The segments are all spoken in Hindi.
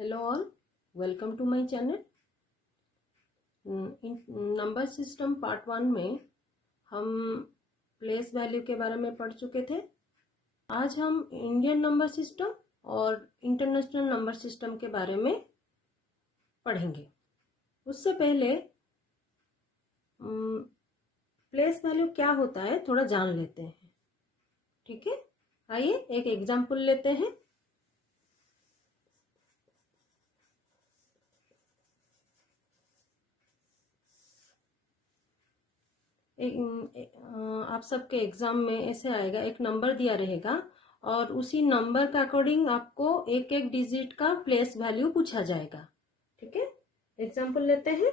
Hello all, welcome to my channel. Number system part 1 में हम प्लेस वैल्यू के बारे में पढ़ चुके थे। आज हम इंडियन नंबर सिस्टम और इंटरनेशनल नंबर सिस्टम के बारे में पढ़ेंगे। उससे पहले प्लेस वैल्यू क्या होता है थोड़ा जान लेते हैं, ठीक है। आइए एक एग्जाम्पल लेते हैं। आप सबके एग्जाम में ऐसे आएगा, एक नंबर दिया रहेगा और उसी नंबर के अकॉर्डिंग आपको एक एक डिजिट का प्लेस वैल्यू पूछा जाएगा, ठीक है। एग्जाम्पल लेते हैं।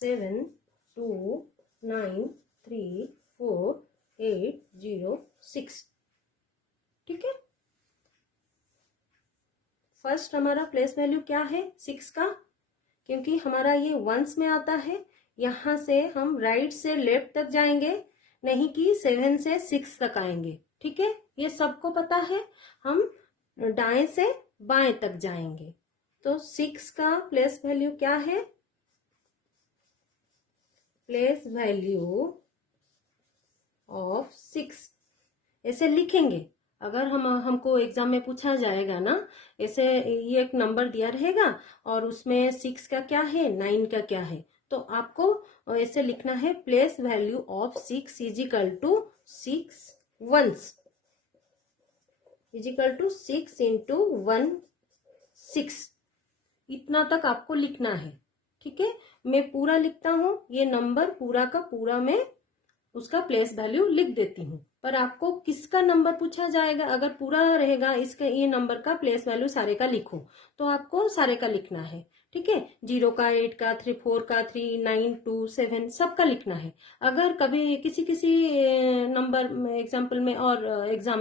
729348006, ठीक है। फर्स्ट हमारा प्लेस वैल्यू क्या है? 6 का, क्योंकि हमारा ये वंस में आता है। यहां से हम राइट से लेफ्ट तक जाएंगे, नहीं कि 7 से 6 तक आएंगे, ठीक है। ये सबको पता है। हम दाएं से बाएं तक जाएंगे। तो 6 का प्लेस वैल्यू क्या है? प्लेस वैल्यू ऑफ 6 ऐसे लिखेंगे। अगर हमको एग्जाम में पूछा जाएगा ना, ऐसे ये एक नंबर दिया रहेगा और उसमें 6 का क्या है, 9 का क्या है, तो आपको ऐसे लिखना है place value of 6 is equal to 6 ones is equal to 6 into 1 6। इतना तक आपको लिखना है, ठीक है। मैं पूरा लिखता हूं, ये नंबर पूरा का पूरा मैं उसका प्लेस वैल्यू लिख देती हूँ। पर आपको किसका नंबर पूछा जाएगा, अगर पूरा रहेगा इसका ये नंबर का प्लेस वैल्यू सारे का लिखो, तो आपको सारे का लिखना है, ठीक है। 0 का, 8 का, 3 4 का, 3 9 2 7 सबका लिखना है। अगर कभी किसी किसी नंबर एग्जाम्पल में और एग्जाम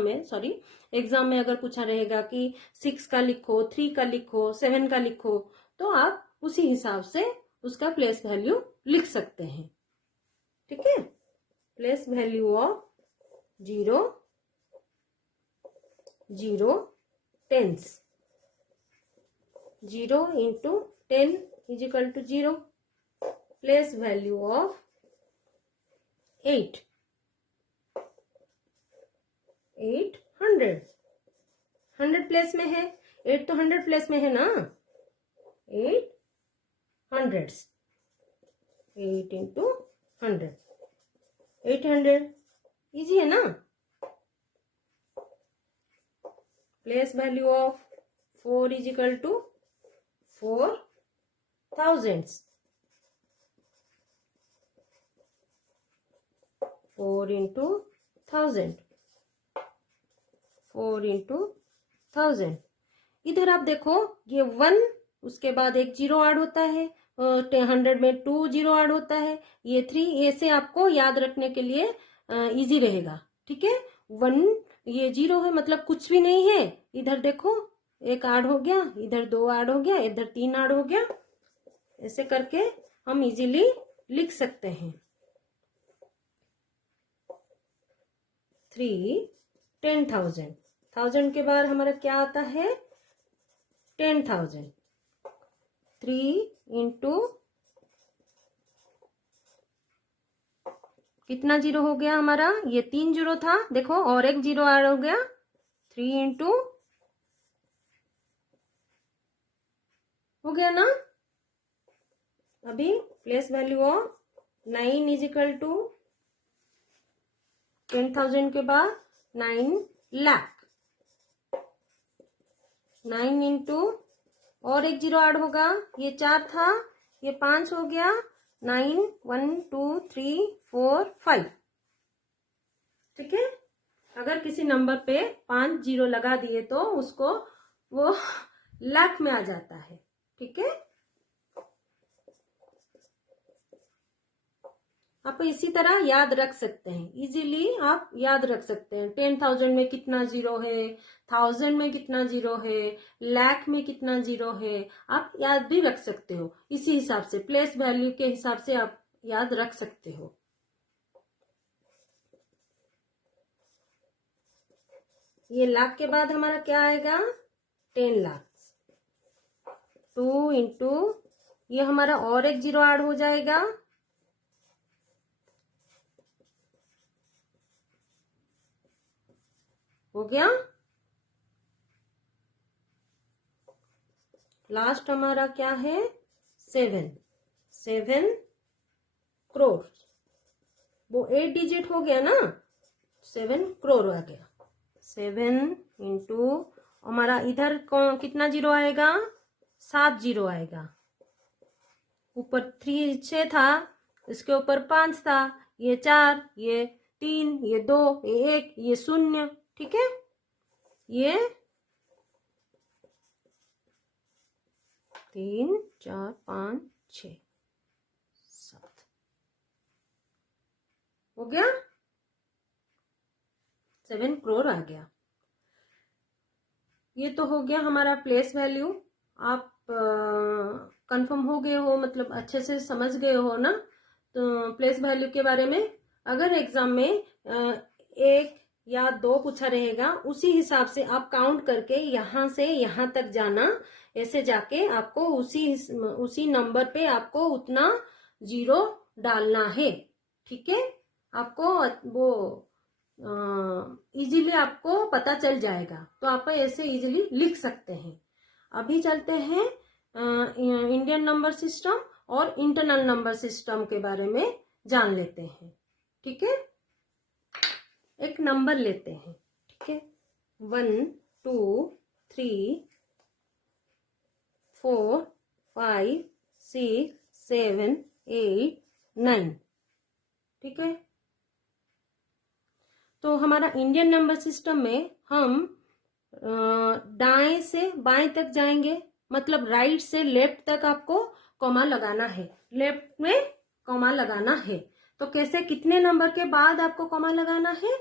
में अगर पूछा रहेगा कि 6 का लिखो, 3 का लिखो, 7 का लिखो, तो आप उसी हिसाब से उसका प्लेस वैल्यू लिख सकते हैं, ठीक है। Place value of 0 0 tens, 0 into 10 is equal to 0। Place value of 8 100 place में है। 8 तो 100 प्लेस में है ना। 8 हंड्रेड्स, 8 इंटू 100 800, इजी है ना। Place value of 4 is equal to 4 thousands, 4 into 1000, 4 into 1000। इधर आप देखो, ये 1, उसके बाद एक 0 ऐड होता है, 100 में 2 0 ऐड होता है, ये 3। ऐसे आपको याद रखने के लिए इजी रहेगा, ठीक है। 1 ये 0 है, मतलब कुछ भी नहीं है। इधर देखो, एक ऐड हो गया, इधर 2 ऐड हो गया, इधर 3 ऐड हो गया। ऐसे करके हम इजीली लिख सकते हैं। 3 10,000, 1000 के बाद हमारा क्या आता है? 10,000। 3 इंटू कितना 0 हो गया हमारा? ये 3 0 था, देखो और एक 0 ऐड हो गया। 3 इंटू हो गया ना। अभी place value of 9 is equal to 10,000 के बाद 9 लाख। 9 इंटू और एक 0 ऐड होगा, ये 4 था, ये 5 हो गया। 9 1 2 3 4 5, ठीक है। अगर किसी नंबर पे 5 0 लगा दिए तो उसको वो लाख में आ जाता है, ठीक है। आप इसी तरह याद रख सकते हैं, इजीली आप याद रख सकते हैं। 10,000 में कितना 0 है, 1000 में कितना 0 है, लाख में कितना 0 है, आप याद भी रख सकते हो। इसी हिसाब से प्लेस वैल्यू के हिसाब से आप याद रख सकते हो। ये लाख के बाद हमारा क्या आएगा 10 लाख। 2 इंटू ये हमारा और एक जीरो ऐड हो जाएगा, हो गया। लास्ट हमारा क्या है 7 करोड़। वो 8 डिजिट हो गया ना, 7 करोड़ आ गया। 7 इंटू हमारा इधर कितना जीरो आएगा 7 जीरो आएगा। ऊपर 3 6 था, इसके ऊपर 5 था, ये 4, ये 3, ये 2, ये 1, ये 0। ठीक है, ये 3 4 5 6 7 हो गया, 7 करोड़ आ गया। ये तो हो गया हमारा प्लेस वैल्यू। आप कंफर्म हो गए हो, मतलब अच्छे से समझ गए हो ना तो प्लेस वैल्यू के बारे में। अगर एग्जाम में 1 या 2 पूछा रहेगा, उसी हिसाब से आप काउंट करके यहां से यहां तक जाना, ऐसे जाके आपको उसी नंबर पे आपको उतना जीरो डालना है। ठीक है, आपको वो इजीली आपको पता चल जाएगा, तो आप ऐसे इजीली लिख सकते हैं। अभी चलते हैं इंडियन नंबर सिस्टम और इंटरनल नंबर सिस्टम के बारे में जान लेते हैं। ठीक है, एक नंबर लेते हैं। ठीक है, 1 2 3 4 5 6 7 8 9। ठीक है, तो हमारा इंडियन नंबर सिस्टम में हम दाएं से बाएं तक जाएंगे, मतलब राइट से लेफ्ट तक आपको कॉमा लगाना है। लेफ्ट में कॉमा लगाना है तो कैसे, कितने नंबर के बाद आपको कॉमा लगाना है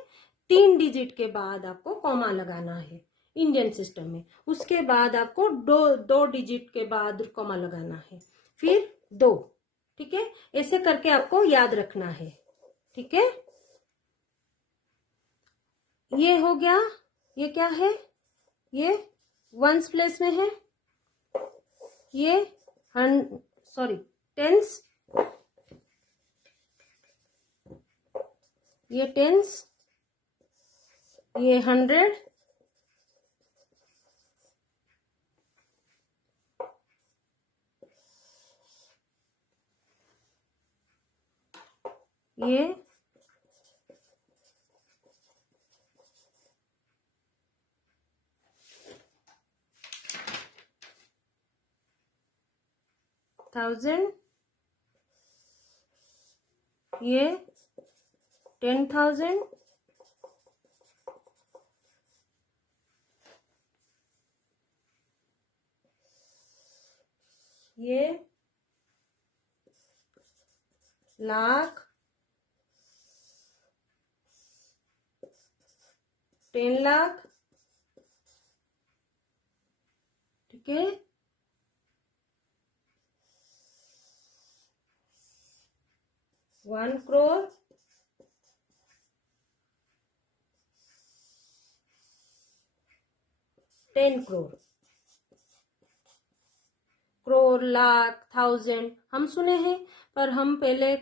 3 डिजिट के बाद आपको कॉमा लगाना है इंडियन सिस्टम में। उसके बाद आपको दो डिजिट के बाद कॉमा लगाना है, फिर 2। ठीक है, ऐसे करके आपको याद रखना है। ठीक है, ये हो गया। ये क्या है, ये वंस प्लेस में है, ये टेंस, ये टेंस, ये 100, ये 1000, ये 10,000, ये लाख, 10 लाख। ठीक है, वन करोड़, टेन करोड़। करोड़, लाख, 1000 हम सुने हैं, पर हम पहले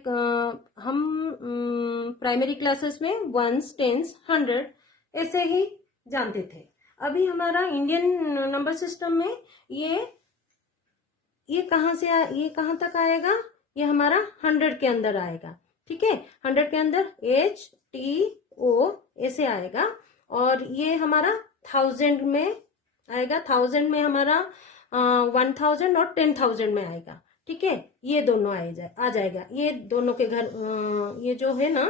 हम प्राइमरी क्लासेस में वंस, टेंस, 100 ऐसे ही जानते थे। अभी हमारा इंडियन नंबर सिस्टम में ये कहां तक आएगा, ये हमारा 100 के अंदर आएगा। ठीक है, 100 के अंदर HTO ऐसे आएगा, और ये हमारा 1000 में आएगा। 1000 में हमारा 1000 और 10,000 में आएगा। ठीक है, ये दोनों आ जाएगा। ये दोनों के घर ये जो है ना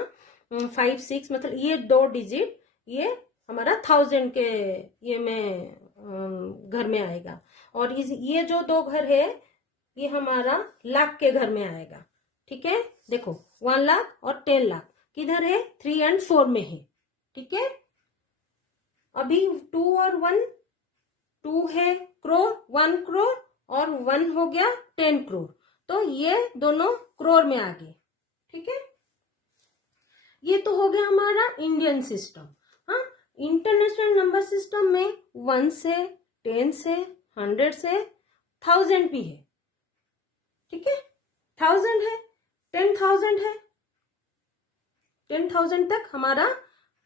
5 6, मतलब ये 2 डिजिट ये हमारा 1000 के ये में घर में आएगा, और ये जो 2 घर है ये हमारा लाख के घर में आएगा। ठीक है, देखो 1 लाख और 10 लाख किधर है, 3 और 4 में है। ठीक है, अभी 2 और 1, 2 है करोड़, 1 करोड़, और 1 हो गया 10 करोड़, तो ये दोनों करोड़ में आ गए। ठीक है, ये तो हो गया हमारा इंडियन सिस्टम। हाँ, इंटरनेशनल नंबर सिस्टम में 1 से 10 से 100 से 1000 भी है, ठीक है, 1000 है, 10,000 है, 10,000 तक हमारा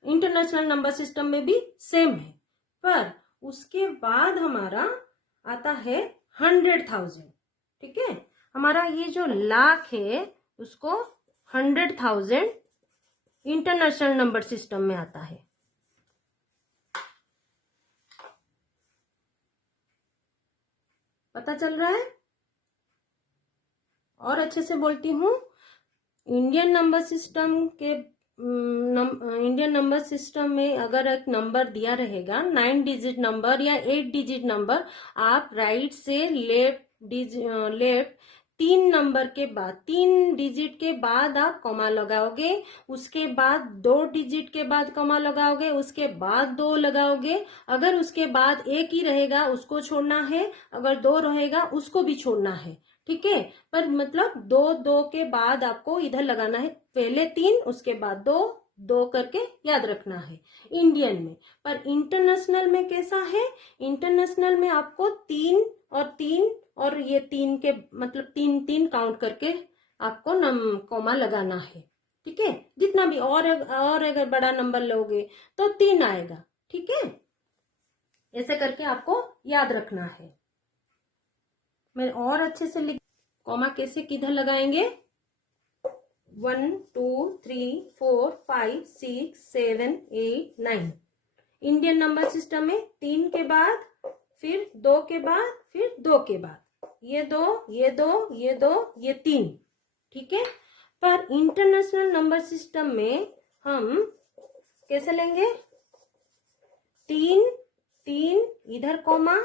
इंटरनेशनल नंबर सिस्टम में भी सेम है। पर उसके बाद हमारा आता है 100,000, ठीक है। हमारा ये जो लाख है उसको 100,000 इंटरनेशनल नंबर सिस्टम में आता है। पता चल रहा है? और अच्छे से बोलती हूँ, इंडियन नंबर सिस्टम में अगर एक नंबर दिया रहेगा 9 डिजिट नंबर या 8 डिजिट नंबर, आप राइट से लेफ्ट 3 नंबर के बाद 3 डिजिट के बाद आप कॉमा लगाओगे, उसके बाद 2 डिजिट के बाद कॉमा लगाओगे, उसके बाद 2 लगाओगे। अगर उसके बाद एक ही रहेगा उसको छोड़ना है, अगर 2 रहेगा उसको भी छोड़ना है, ठीक है। पर मतलब 2 के बाद आपको इधर लगाना है, पहले 3 उसके बाद 2 करके याद रखना है इंडियन में। पर इंटरनेशनल में कैसा है? इंटरनेशनल में आपको 3 और 3 और ये 3 के मतलब 3 काउंट करके आपको कॉमा लगाना है, ठीक है। जितना भी और अगर बड़ा नंबर लोगे तो 3 आएगा, ठीक है। ऐसे करके आपको याद रखना है। मैं और अच्छे से लिख, कॉमा कैसे किधर लगाएंगे? 1 2 3 4 5 6 7 8 9। इंडियन नंबर सिस्टम में 3 के बाद फिर 2 के बाद फिर 2 के बाद ये 2 ये 2 ये 2 ये 3, ठीक है। पर इंटरनेशनल नंबर सिस्टम में हम कैसे लेंगे? 3 3 इधर कॉमा,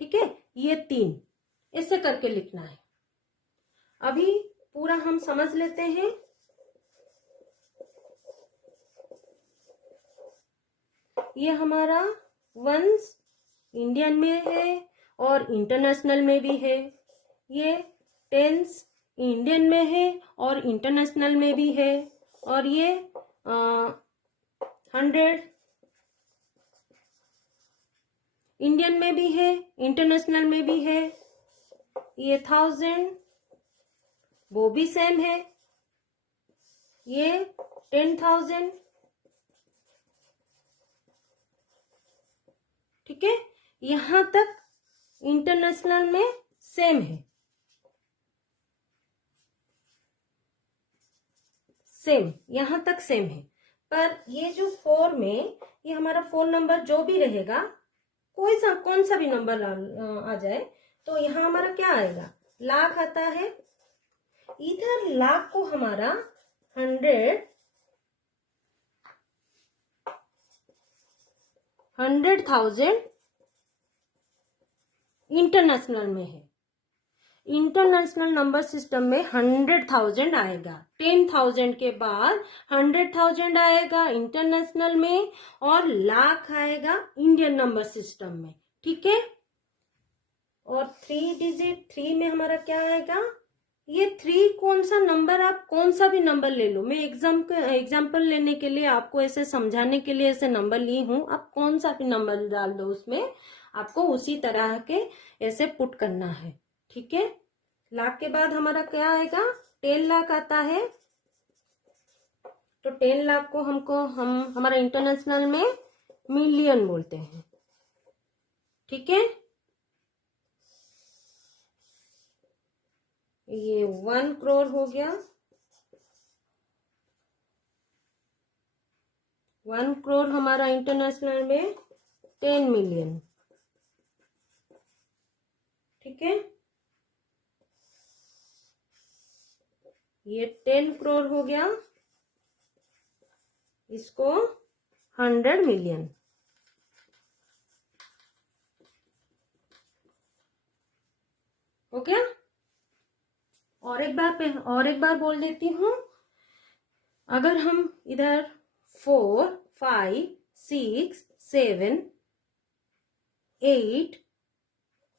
ठीक है, ये 3 ऐसे करके लिखना है। अभी पूरा हम समझ लेते हैं। ये हमारा वंस इंडियन में है और इंटरनेशनल में भी है। ये टेंस इंडियन में है और इंटरनेशनल में भी है। और ये 100 इंडियन में भी है, इंटरनेशनल में भी है। ये 1000 वो भी सेम है। ये 10,000, ठीक है। यहां तक इंटरनेशनल में सेम है, सेम यहां तक सेम है। पर ये जो 4 में, ये हमारा 4 नंबर जो भी रहेगा, कौन सा भी नंबर आ जाए तो यहाँ हमारा क्या आएगा? लाख आता है। इधर लाख को हमारा 100,000 इंटरनेशनल में है। इंटरनेशनल नंबर सिस्टम में 100,000 आएगा। 10,000 के बाद 100,000 आएगा इंटरनेशनल में और लाख आएगा इंडियन नंबर सिस्टम में, ठीक है। और 3 डिजिट 3 में हमारा क्या आएगा? ये 3 कौन सा नंबर, आप कौन सा भी नंबर ले लो, मैं एग्जाम्पल लेने के लिए आपको ऐसे समझाने के लिए ऐसे नंबर ली हूं। आप कौन सा भी नंबर डाल दो उसमें, आपको उसी तरह के ऐसे पुट करना है, ठीक है। लाख के बाद हमारा क्या आएगा? 10 लाख आता है। तो 10 लाख को हम हमारा इंटरनेशनल में मिलियन बोलते हैं, ठीक है। ये 1 करोड़ हो गया। 1 करोड़ हमारा इंटरनेशनल में 10 मिलियन, ठीक है। ये 10 करोड़ हो गया, इसको 100 मिलियन, हो गया। और एक बार बोल देती हूं। अगर हम इधर 4 5 6 7 8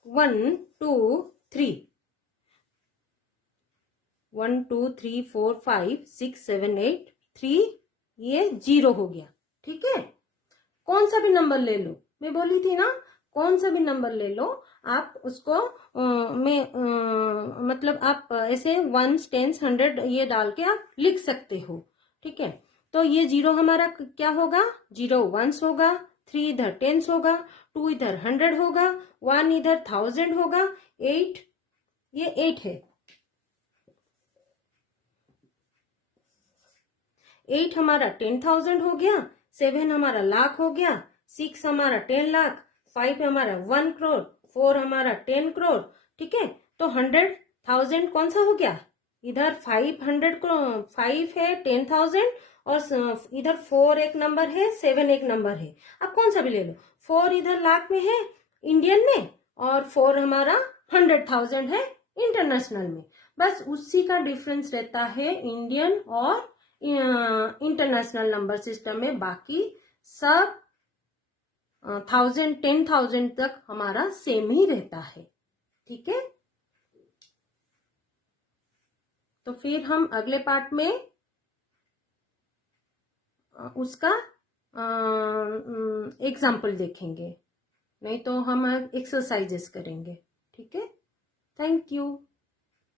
1 2 3 1 2 3 4 5 6 7 8 3 ये 0 हो गया, ठीक है। कौन सा भी नंबर ले लो, मैं बोली थी ना, कौन सा भी नंबर ले लो आप उसको मतलब आप ऐसे 1s 10s 100 ये डाल के आप लिख सकते हो। ठीक है, तो ये 0 हमारा क्या होगा, 0 1s होगा, 3 इधर 10s होगा, 2 इधर 100 होगा, 1 इधर 1000 होगा, 8 ये 8 है, 8 हमारा 10,000 हो गया, 7 हमारा लाख हो गया, 6 हमारा 10 लाख, 5 हमारा 1 करोड़, 4 हमारा 10 करोड़। ठीक है, तो 100,000 कौन सा हो गया, इधर 500 5 है 10,000 और इधर 4 एक नंबर है, 7 एक नंबर है, आप कौन सा भी ले लो। 4 इधर लाख में है इंडियन में, और 4 हमारा 100,000 है इंटरनेशनल में। बस उसी का डिफरेंस रहता है इंडियन और इंटरनेशनल नंबर सिस्टम में, बाकी सब 1000 10,000 तक हमारा सेम ही रहता है। ठीक है, तो फिर हम अगले पार्ट में उसका एग्जाम्पल देखेंगे, नहीं तो हम एक्सरसाइजेस करेंगे। ठीक है, थैंक यू।